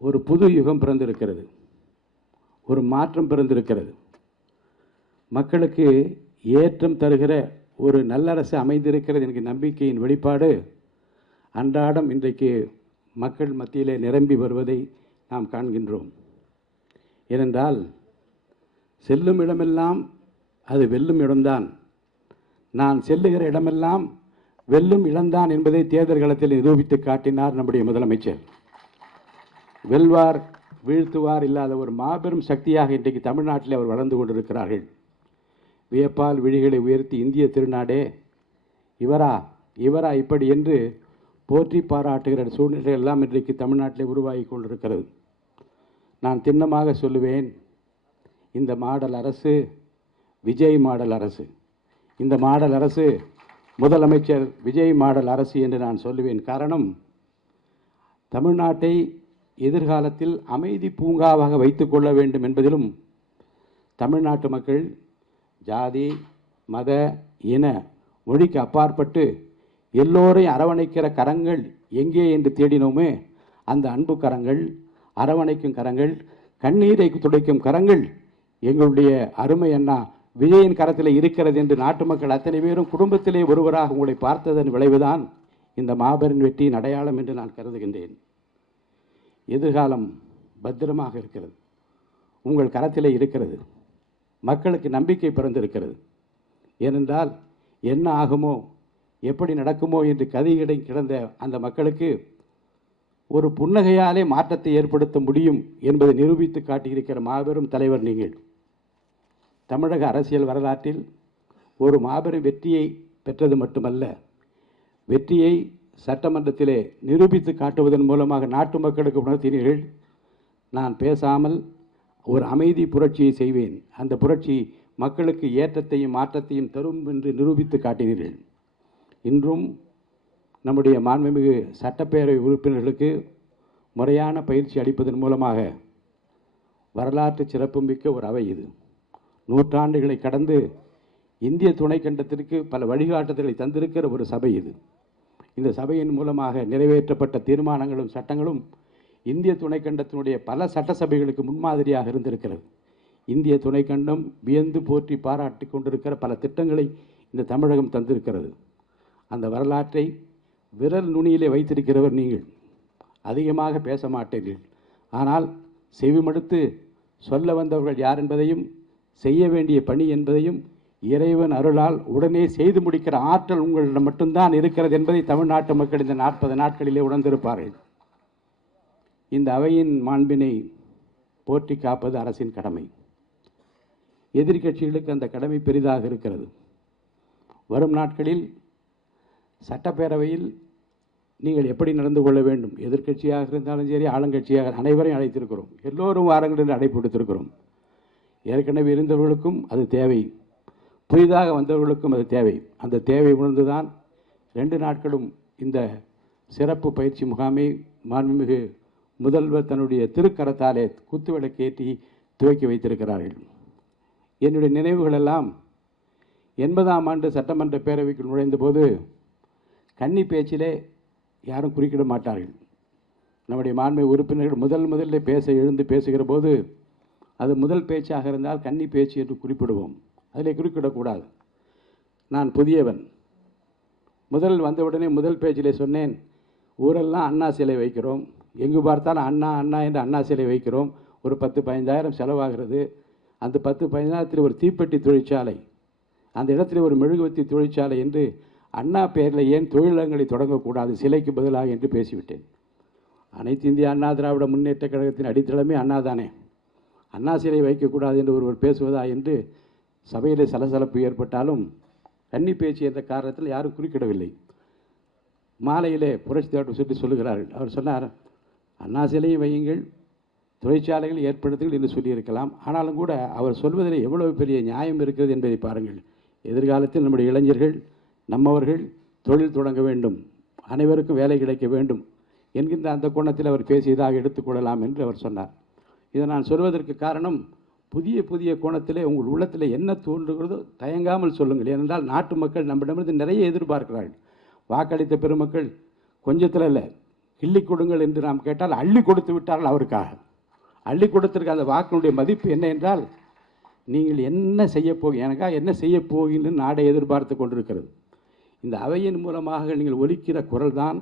ஒரு புது யுகம் பிறந்திருக்கிறது, ஒரு மாற்றம் பிறந்திருக்கிறது. மக்களுக்கு ஏற்றம் தருகிற ஒரு நல்லரசு அமைந்திருக்கிறது என்கிற நம்பிக்கையின் வெளிப்பாடு அன்றாடம் இன்றைக்கு மக்கள் மத்தியிலே நிரம்பி வருவதை நாம் காண்கின்றோம். ஏனென்றால் செல்லும் இடமெல்லாம் அது வெல்லும் இடம்தான், நான் செல்லுகிற இடமெல்லாம் வெல்லும் இடம்தான் என்பதை தேர்தல் களத்தில் நிரூபித்து காட்டினார் நம்முடைய முதலமைச்சர். வெல்வார் வீழ்த்துவார் இல்லாத ஒரு மாபெரும் சக்தியாக இன்றைக்கு தமிழ்நாட்டில் அவர் வளர்ந்து கொண்டிருக்கிறார்கள். வியப்பால் விழிகளை உயர்த்தி இந்திய திருநாடே இவரா இவரா இப்படி என்று போற்றி பாராட்டுகிற சூழ்நிலை எல்லாம் இன்றைக்கு தமிழ்நாட்டில் உருவாகி கொண்டிருக்கிறது. நான் திண்ணமாக சொல்லுவேன், இந்த மாடல் அரசு விஜய் மாடல் அரசு, இந்த மாடல் அரசு முதலமைச்சர் விஜய் மாடல் அரசு என்று நான் சொல்லுவேன். காரணம், தமிழ்நாட்டை எதிர்காலத்தில் அமைதி பூங்காவாக வைத்துக் கொள்ள வேண்டும் என்பதிலும் தமிழ்நாட்டு மக்கள் ஜாதி மத இன மொழிக்கு அப்பாற்பட்டு எல்லோரையும் அரவணைக்கிற கரங்கள் எங்கே என்று தேடினோமே, அந்த அன்பு கரங்கள், அரவணைக்கும் கரங்கள், கண்ணீரை துடைக்கும் கரங்கள் எங்களுடைய அருமை அண்ணா விஜயின் கரத்தில் இருக்கிறது என்று நாட்டு மக்கள் அத்தனை பேரும் குடும்பத்திலே ஒருவராக உங்களை பார்த்ததன் விளைவுதான் இந்த மாபெரும் வெற்றியின் அடையாளம் என்று நான் கருதுகின்றேன். எதிர்காலம் பத்திரமாக இருக்கிறது, உங்கள் கரத்திலே இருக்கிறது. மக்களுக்கு நம்பிக்கை பிறந்திருக்கிறது. ஏனென்றால் என்ன ஆகுமோ எப்படி நடக்குமோ என்று கதிகிடை கிடந்த அந்த மக்களுக்கு ஒரு புன்னகையாலே மாற்றத்தை ஏற்படுத்த முடியும் என்பதை நிரூபித்து காட்டியிருக்கிற மாபெரும் தலைவர் நீங்கள். தமிழக அரசியல் வரலாற்றில் ஒரு மாபெரும் வெற்றியை பெற்றது மட்டுமல்ல, வெற்றியை சட்டமன்றத்திலே நிரூபித்து காட்டுவதன் மூலமாக நாட்டு மக்களுக்கு உணர்த்தினீர்கள். நான் பேசாமல் ஒரு அமைதி புரட்சியை செய்வேன், அந்த புரட்சி மக்களுக்கு ஏற்றத்தையும் மாற்றத்தையும் தரும் என்று நிரூபித்து காட்டினீர்கள். இன்றும் நம்முடைய மாண்புமிகு சட்டப்பேரவை உறுப்பினர்களுக்கு முறையான பயிற்சி அளிப்பதன் மூலமாக வரலாற்று சிறப்புமிக்க ஒரு அவை இது. நூற்றாண்டுகளை கடந்து இந்திய துணைக்கண்டத்திற்கு பல வழிகாட்டுதல்களை தந்திருக்கிற ஒரு சபை இது. இந்த சபையின் மூலமாக நிறைவேற்றப்பட்ட தீர்மானங்களும் சட்டங்களும் இந்திய துணைக்கண்டத்தினுடைய பல சட்டசபைகளுக்கு முன்மாதிரியாக இருந்திருக்கிறது. இந்திய துணைக்கண்டம் வியந்து போற்றி பாராட்டி கொண்டிருக்கிற பல திட்டங்களை இந்த தமிழகம் தந்திருக்கிறது. அந்த வரலாற்றை விரல் நுனியிலே வைத்திருக்கிறவர் நீங்கள். அதிகமாக பேச மாட்டீர்கள், ஆனால் செவிமடுத்து சொல்ல வந்தவர்கள் யார் என்பதையும் செய்ய வேண்டிய பணி என்பதையும் இறைவன் அருளால் உடனே செய்து முடிக்கிற ஆற்றல் உங்களிடம் மட்டும்தான் இருக்கிறது என்பதை தமிழ்நாட்டு மக்கள் இந்த 40 நாட்களிலே உணர்ந்திருப்பார்கள். இந்த அவையின் மாண்பினை போற்றி காப்பது அரசின் கடமை. எதிர்க்கட்சிகளுக்கு அந்த கடமை பெரிதாக இருக்கிறது. வரும் நாட்களில் சட்டப்பேரவையில் நீங்கள் எப்படி நடந்து கொள்ள வேண்டும், எதிர்க்கட்சியாக இருந்தாலும் சரி ஆளுங்கட்சியாக அனைவரையும் அழைத்திருக்கிறோம். எல்லோரும் வாருங்கள் என்று அழைப்பு விடுத்திருக்கிறோம். ஏற்கனவே இருந்தவர்களுக்கும் அது தேவை, புதிதாக வந்தவர்களுக்கும் அது தேவை. அந்த தேவை உணர்ந்துதான் 2 நாட்களும் இந்த சிறப்பு பயிற்சி முகாமை மாண்புமிகு முதல்வர் தன்னுடைய திருக்கரத்தாலே குத்துவிளக்கேற்றி துவக்கி வைத்திருக்கிறார்கள். என்னுடைய நினைவுகளெல்லாம் 80ஆம் ஆண்டு சட்டமன்ற பேரவைக்கு நுழைந்த போது கன்னி பேச்சிலே யாரும் குறுக்கிட மாட்டார்கள். நம்முடைய மாண்புமிகு உறுப்பினர்கள் முதலில் எழுந்து பேசுகிற போது அது முதல் பேச்சாக இருந்தால் கன்னி பேச்சு என்று குறிப்பிடுவோம், அதில் குறுக்கிடக்கூடாது. நான் புதியவன், வந்தவுடனே முதல் பேச்சிலே சொன்னேன், ஊரெல்லாம் அண்ணா சிலை வைக்கிறோம், எங்கு பார்த்தாலும் அண்ணா அண்ணா என்று அண்ணா சிலை வைக்கிறோம், ஒரு 10-15 செலவாகிறது. அந்த 10-15 ஒரு தீப்பெட்டி தொழிற்சாலை, அந்த இடத்துல ஒரு மெழுகுவத்தி தொழிற்சாலை என்று அண்ணா பெயரில் ஏன் தொழிலகங்களை தொடங்கக்கூடாது சிலைக்கு பதிலாக என்று பேசிவிட்டேன். அனைத்து இந்திய அண்ணா திராவிட முன்னேற்ற கழகத்தின் அடித்தளமே அண்ணா தானே, அண்ணா சிலை வைக்கக்கூடாது என்று ஒருவர் பேசுவதா என்று சபையிலே சலசலப்பு ஏற்பட்டாலும் கன்னி பேச்சு என்ற காரணத்தில் யாரும் குறுக்கிடவில்லை. மாலையிலே புரட்சி தலைவர் சுற்றி சொல்லுகிறார்கள். அவர் சொன்னார், அண்ணா சிலையை வையுங்கள், தொழிற்சாலைகள் ஏற்படுத்துங்கள் என்று சொல்லியிருக்கலாம். ஆனாலும் கூட அவர் சொல்வதில் எவ்வளவு பெரிய நியாயம் இருக்கிறது என்பதை பாருங்கள். எதிர்காலத்தில் நம்முடைய இளைஞர்கள் நம்மவர்கள் தொழில் தொடங்க வேண்டும், அனைவருக்கும் வேலை கிடைக்க வேண்டும் என்கின்ற அந்த கோணத்தில் அவர் பேசியதாக எடுத்துக்கொள்ளலாம் என்று அவர் சொன்னார். இதை நான் சொல்வதற்கு காரணம், புதிய கோணத்திலே உங்கள் உள்ளத்தில் என்ன தோன்றுகிறதோ தயங்காமல் சொல்லுங்கள். ஏனென்றால் நாட்டு மக்கள் நம்மிடமிருந்து நிறைய எதிர்பார்க்கிறார்கள். வாக்களித்த பெருமக்கள் கொஞ்சத்தில் இல்லை, கிள்ளி கொடுங்கள் என்று நாம் கேட்டால் அள்ளி கொடுத்து விட்டார்கள் அவருக்காக. அள்ளி கொடுத்திருக்க அந்த வாக்கினுடைய மதிப்பு என்ன என்றால், நீங்கள் என்ன செய்ய எனக்காக என்ன செய்ய போகின்ற நாடை எதிர்பார்த்து கொண்டிருக்கிறது. இந்த அவையின் மூலமாக நீங்கள் ஒலிக்கிற குரல் தான்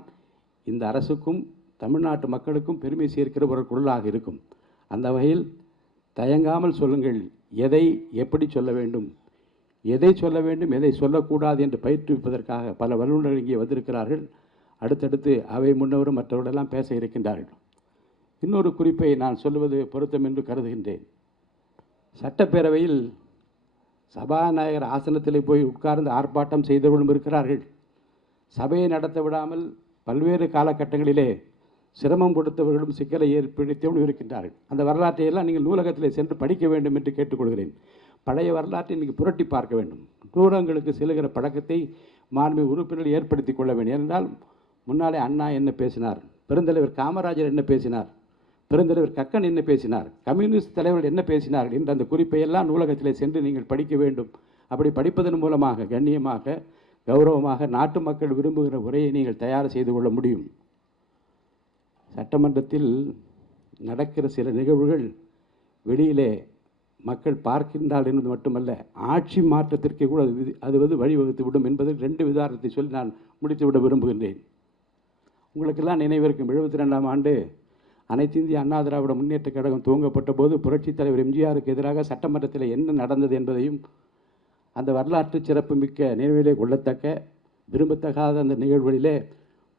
இந்த அரசுக்கும் தமிழ்நாட்டு மக்களுக்கும் பெருமை சேர்க்கிற ஒரு குரலாக இருக்கும். அந்த வகையில் தயங்காமல் சொல்லுங்கள், எதை எப்படி சொல்ல வேண்டும், எதை சொல்ல வேண்டும், எதை சொல்லக்கூடாது என்று பயிற்றுவிப்பதற்காக பல வல்லுநர்கள் இங்கே வந்திருக்கிறார்கள். அடுத்தடுத்து அவை முன்னவரும் மற்றவர்களெல்லாம் பேச இருக்கின்றார்கள். இன்னொரு குறிப்பை நான் சொல்லுவது பொருத்தம் என்று கருதுகின்றேன். சட்டப்பேரவையில் சபாநாயகர் ஆசனத்தில் போய் உட்கார்ந்து ஆர்ப்பாட்டம் செய்தவர்களும் இருக்கிறார்கள். சபையை நடத்த விடாமல் பல்வேறு காலகட்டங்களிலே சிரமம் கொடுத்தவர்களும் சிக்கலை ஏற்படுத்தியவர்களும் இருக்கின்றார்கள். அந்த வரலாற்றையெல்லாம் நீங்கள் நூலகத்தில் சென்று படிக்க வேண்டும் என்று கேட்டுக்கொள்கிறேன். பழைய வரலாற்றை இன்றைக்கி புரட்டி பார்க்க வேண்டும். நூலகங்களுக்கு செல்லுகிற பழக்கத்தை மாண்புமிகு உறுப்பினர்கள் ஏற்படுத்தி கொள்ள வேண்டும். ஏனென்றால் முன்னாலே அண்ணா என்ன பேசினார், பெருந்தலைவர் காமராஜர் என்ன பேசினார், பெருந்தலைவர் கக்கன் என்ன பேசினார், கம்யூனிஸ்ட் தலைவர்கள் என்ன பேசினார்கள் என்ற அந்த குறிப்பையெல்லாம் நூலகத்தில் சென்று நீங்கள் படிக்க வேண்டும். அப்படி படிப்பதன் மூலமாக கண்ணியமாக கௌரவமாக நாட்டு மக்கள் விரும்புகிற உரையை நீங்கள் தயார் செய்து கொள்ள முடியும். சட்டமன்றத்தில் நடக்கிற சில நிகழ்வுகள் வெளியிலே மக்கள் பார்க்கின்றால் என்பது மட்டுமல்ல, ஆட்சி மாற்றத்திற்கு கூட அது வழிவகுத்து விடும் என்பது 2 உதாரணத்தை சொல்லி நான் முடித்துவிட விரும்புகின்றேன். உங்களுக்கெல்லாம் நினைவிருக்கும் 72ஆம் ஆண்டு அனைத்து இந்திய அண்ணா திராவிட முன்னேற்ற கழகம் துவங்கப்பட்ட போது புரட்சித் தலைவர் எம்ஜிஆருக்கு எதிராக சட்டமன்றத்தில் என்ன நடந்தது என்பதையும் அந்த வரலாற்று சிறப்புமிக்க நினைவிலே கொள்ளத்தக்க விரும்பத்தகாத அந்த நிகழ்வுகளிலே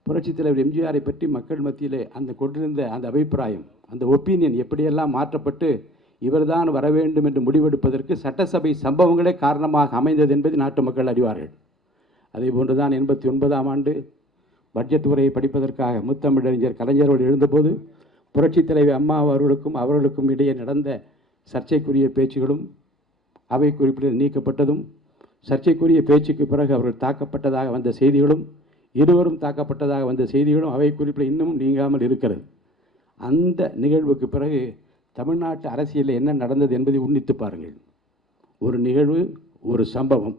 புரட்சித் தலைவர் எம்ஜிஆரை பற்றி மக்கள் மத்தியிலே அந்த கொண்டிருந்த அந்த அபிப்பிராயம், அந்த ஒப்பீனியன் எப்படியெல்லாம் மாற்றப்பட்டு இவர்தான் வர வேண்டும் என்று முடிவெடுப்பதற்கு சட்டசபை சம்பவங்களே காரணமாக அமைந்தது என்பதை நாட்டு மக்கள் அறிவார்கள். அதே போன்றுதான் 89ஆம் ஆண்டு பட்ஜெட் உரையை படிப்பதற்காக முத்தமிழறிஞர் கலைஞர் அவர்கள் எழுந்தபோது புரட்சித் தலைவர் அம்மா அவர்களுக்கும் இடையே நடந்த சர்ச்சைக்குரிய பேச்சுகளும் அவை குறிப்பில் நீக்கப்பட்டதும், சர்ச்சைக்குரிய பேச்சுக்கு பிறகு அவர்கள் தாக்கப்பட்டதாக வந்த செய்திகளும், இருவரும் தாக்கப்பட்டதாக வந்த செய்திகளும் அவை குறிப்பில் இன்னும் நீங்காமல் இருக்கிறது. அந்த நிகழ்வுக்கு பிறகு தமிழ்நாட்டு அரசியலில் என்ன நடந்தது என்பதை உன்னித்து பாருங்கள். ஒரு நிகழ்வு, ஒரு சம்பவம்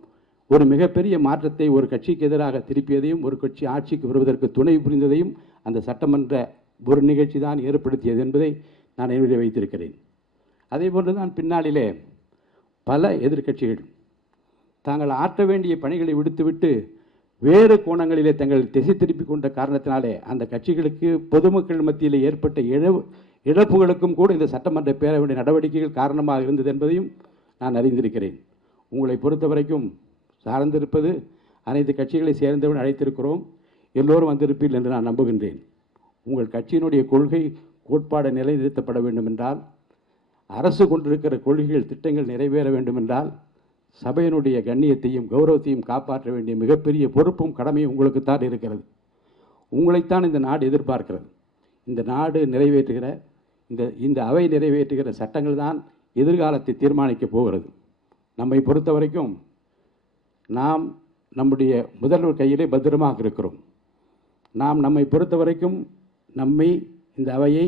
ஒரு மிகப்பெரிய மாற்றத்தை ஒரு கட்சிக்கு எதிராக திருப்பியதையும், ஒரு கட்சி ஆட்சிக்கு வருவதற்கு துணை புரிந்ததையும் அந்த சட்டமன்ற ஒரு நிகழ்ச்சி தான் ஏற்படுத்தியது என்பதை நான் நினைவில் வைத்திருக்கிறேன். அதே போன்று தான் பின்னாளிலே பல எதிர்க்கட்சிகள் தாங்கள் ஆற்ற வேண்டிய பணிகளை விடுத்துவிட்டு வேறு கோணங்களிலே தங்கள் திசை திருப்பி கொண்ட காரணத்தினாலே அந்த கட்சிகளுக்கு பொதுமக்கள் மத்தியில் ஏற்பட்ட இழப்புகளுக்கும் கூட இந்த சட்டமன்ற பேரவையுடைய நடவடிக்கைகள் காரணமாக இருந்தது என்பதையும் நான் அறிந்திருக்கிறேன். உங்களை பொறுத்த வரைக்கும் சார்ந்திருப்பது அனைத்து கட்சிகளை சேர்ந்தவர்கள் அழைத்திருக்கிறோம், எல்லோரும் வந்திருப்பீர்கள் என்று நான் நம்புகின்றேன். உங்கள் கட்சியினுடைய கொள்கை கோட்பாடு நிலைநிறுத்தப்பட வேண்டும் என்றால், அரசு கொண்டிருக்கிற கொள்கைகள் திட்டங்கள் நிறைவேற வேண்டும் என்றால், சபையினுடைய கண்ணியத்தையும் கௌரவத்தையும் காப்பாற்ற வேண்டிய மிகப்பெரிய பொறுப்பும் கடமையும் உங்களுக்குத்தான் இருக்கிறது. உங்களைத்தான் இந்த நாடு எதிர்பார்க்கிறது. இந்த நாடு நிறைவேற்றுகிற இந்த அவை நிறைவேற்றுகிற சட்டங்கள் தான் எதிர்காலத்தை தீர்மானிக்கப் போகிறது. நம்மை பொறுத்த வரைக்கும் நாம் நம்முடைய முதல்வர் கையிலே பத்திரமாக இருக்கிறோம். நம்மை பொறுத்த வரைக்கும் இந்த அவையை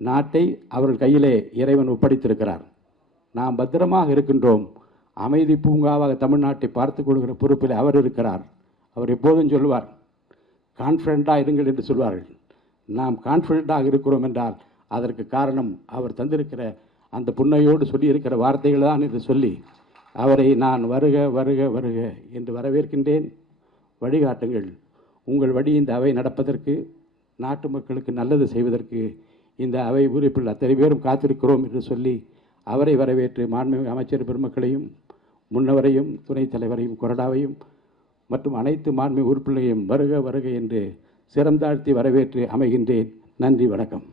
நாட்டை அவர்கள் கையிலே இறைவன் ஒப்படைத்திருக்கிறார். நாம் பத்திரமாக இருக்கின்றோம். அமைதி பூங்காவாக தமிழ்நாட்டை பார்த்து கொள்கிற பொறுப்பில் அவர் இருக்கிறார். அவர் எப்போதும் சொல்வார், கான்ஃபிடென்ட்டாக இருங்கள் என்று சொல்வார்கள். நாம் கான்ஃபிடென்ட்டாக இருக்கிறோம் என்றால் அதற்கு காரணம் அவர் தந்திருக்கிற அந்த புன்னையோடு சொல்லியிருக்கிற வார்த்தைகள் தான் என்று சொல்லி அவரை நான் வருக வருக வருக என்று வரவேற்கின்றேன். வழிகாட்டுங்கள். உங்கள் வழி இந்த அவை நடப்பதற்கு, நாட்டு மக்களுக்கு நல்லது செய்வதற்கு இந்த அவை உறுப்பினர்கள் அத்தனை பேரும் காத்திருக்கிறோம் என்று சொல்லி அவரை வரவேற்று மாண்புமிகு அமைச்சர் பெருமக்களையும், முன்னவரையும், துணைத் தலைவரையும், கொறடாவையும் மற்றும் அனைத்து மாண்புமிகு உறுப்பினர்களையும் வருக வருக என்று சிரம் தாழ்த்தி வரவேற்று அமைகின்றேன். நன்றி, வணக்கம்.